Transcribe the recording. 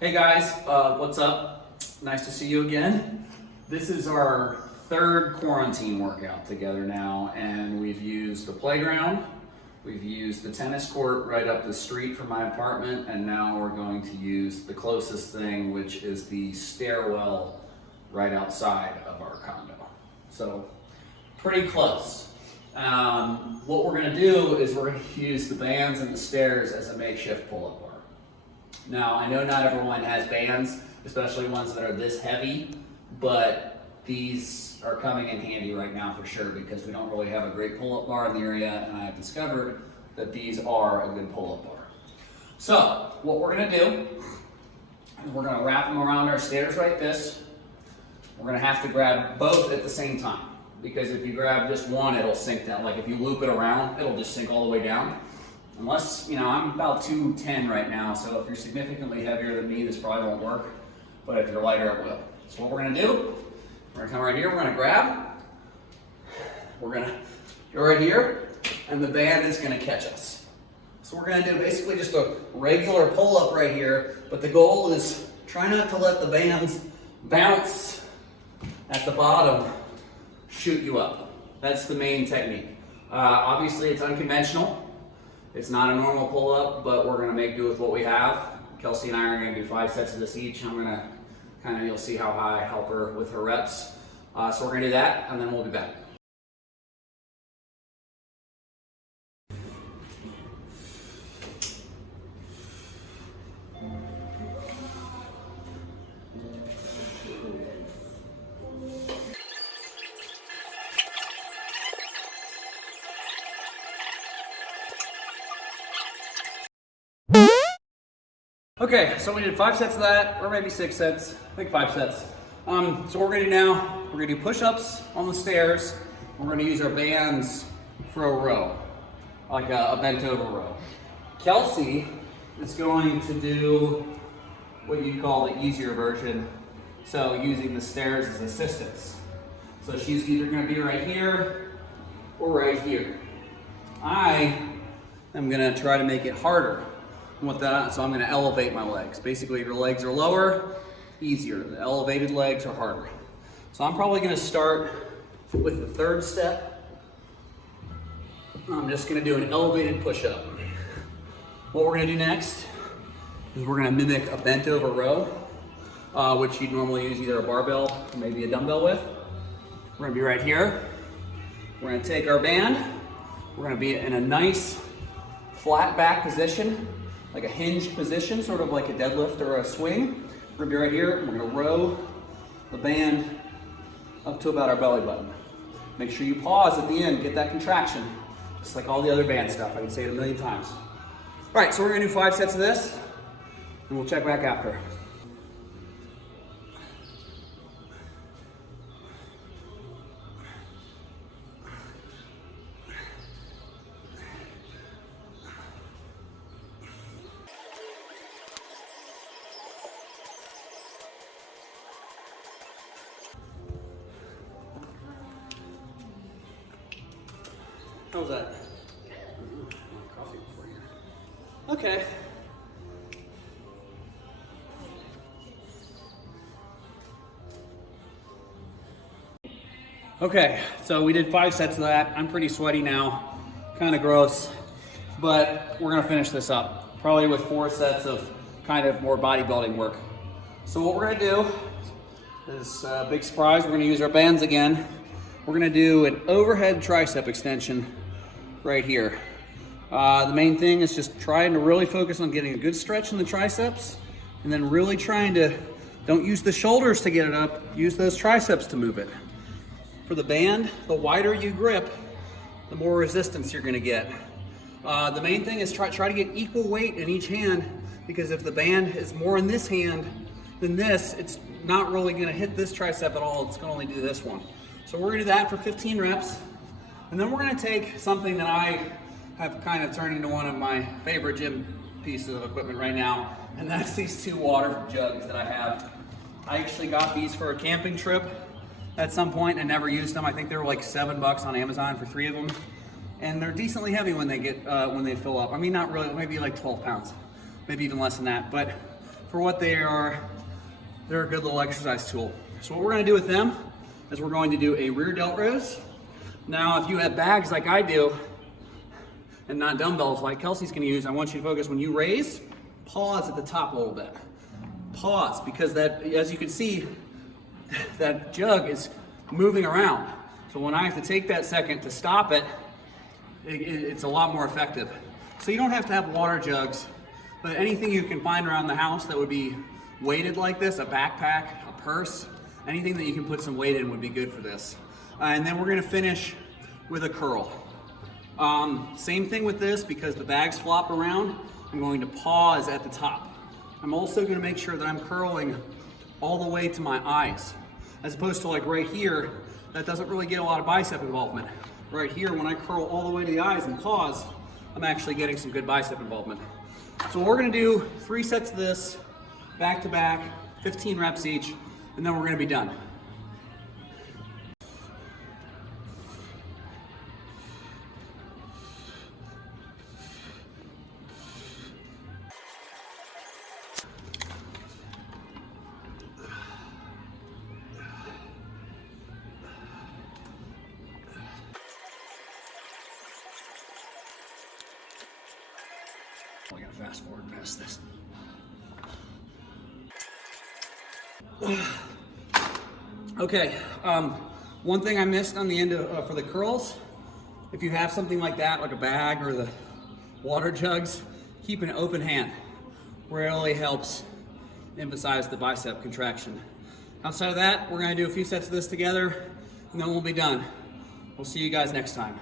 Hey guys, what's up? Nice to see you again. This is our third quarantine workout together now, and we've used the playground, we've used the tennis court right up the street from my apartment, and now we're going to use the closest thing, which is the stairwell right outside of our condo. So, pretty close. What we're gonna do is we're gonna use the bands and the stairs as a makeshift pull-up bar. Now, I know not everyone has bands, especially ones that are this heavy, but these are coming in handy right now for sure because we don't really have a great pull-up bar in the area, and I've discovered that these are a good pull-up bar. So, what we're gonna do is we're gonna wrap them around our stairs like this. We're gonna have to grab both at the same time because if you grab just one, it'll sink down. Like if you loop it around, it'll just sink all the way down. Unless, I'm about 210 right now, so if you're significantly heavier than me, this probably won't work, but if you're lighter, it will. So what we're gonna do, we're gonna come right here, we're gonna grab, we're gonna go right here, and the band is gonna catch us. So we're gonna do basically just a regular pull-up right here, but the goal is try not to let the bands bounce at the bottom, shoot you up. That's the main technique. Obviously, it's unconventional. It's not a normal pull-up, but we're gonna make do with what we have. Kelsey and I are gonna do 5 sets of this each. I'm gonna you'll see how I help her with her reps. So we're gonna do that, and then we'll be back. Okay, so we did 5 sets of that, or maybe 6 sets, I think 5 sets. So what we're gonna do now, we're gonna do push-ups on the stairs. We're gonna use our bands for a row, like a bent over row. Kelsey is going to do what you'd call the easier version, so using the stairs as assistance. So she's either gonna be right here or right here. I am gonna try to make it harder. With that, so I'm going to elevate my legs. Basically, your legs are lower, easier. The elevated legs are harder. So I'm probably going to start with the third step. I'm just going to do an elevated push-up. What we're going to do next is we're going to mimic a bent over row, which you'd normally use either a barbell or maybe a dumbbell with. We're going to be right here. We're going to take our band. We're going to be in a nice flat back position, like a hinged position, sort of like a deadlift or a swing. We're gonna be right here, and we're gonna row the band up to about our belly button. Make sure you pause at the end, get that contraction, just like all the other band stuff. I can say it a million times. All right, so we're gonna do 5 sets of this, and we'll check back after. How was that? Coffee before you. Okay. Okay, so we did 5 sets of that. I'm pretty sweaty now, kind of gross, but we're gonna finish this up, probably with 4 sets of kind of more bodybuilding work. So what we're gonna do is, big surprise, we're gonna use our bands again. We're gonna do an overhead tricep extension right here. The main thing is just trying to really focus on getting a good stretch in the triceps, and then really trying to, don't use the shoulders to get it up, use those triceps to move it. For the band, the wider you grip, the more resistance you're gonna get. The main thing is try to get equal weight in each hand, because if the band is more in this hand than this, it's not really gonna hit this tricep at all, it's gonna only do this one. So we're gonna do that for 15 reps. And then we're gonna take something that I have kind of turned into one of my favorite gym pieces of equipment right now, and that's these 2 water jugs that I have. I actually got these for a camping trip at some point and never used them. I think they were like $7 on Amazon for 3 of them. And they're decently heavy when they get when they fill up. I mean, not really, maybe like 12 pounds, maybe even less than that. But for what they are, they're a good little exercise tool. So what we're gonna do with them is we're going to do a rear delt raise. Now, if you have bags like I do, and not dumbbells like Kelsey's gonna use, I want you to focus when you raise, pause at the top a little bit. Pause, because that, as you can see, that jug is moving around. So when I have to take that second to stop it, it's a lot more effective. So you don't have to have water jugs, but anything you can find around the house that would be weighted like this, a backpack, a purse, anything that you can put some weight in would be good for this. And then we're gonna finish with a curl. Same thing with this, because the bags flop around, I'm going to pause at the top. I'm also gonna make sure that I'm curling all the way to my eyes, as opposed to like right here, that doesn't really get a lot of bicep involvement. Right here, when I curl all the way to the eyes and pause, I'm actually getting some good bicep involvement. So we're gonna do 3 sets of this, back to back, 15 reps each, and then we're gonna be done. I'm gonna fast forward past this. Okay, one thing I missed on the end of, for the curls, if you have something like that, like a bag or the water jugs, keep an open hand. Really helps emphasize the bicep contraction. Outside of that, we're gonna do a few sets of this together, and then we'll be done. We'll see you guys next time.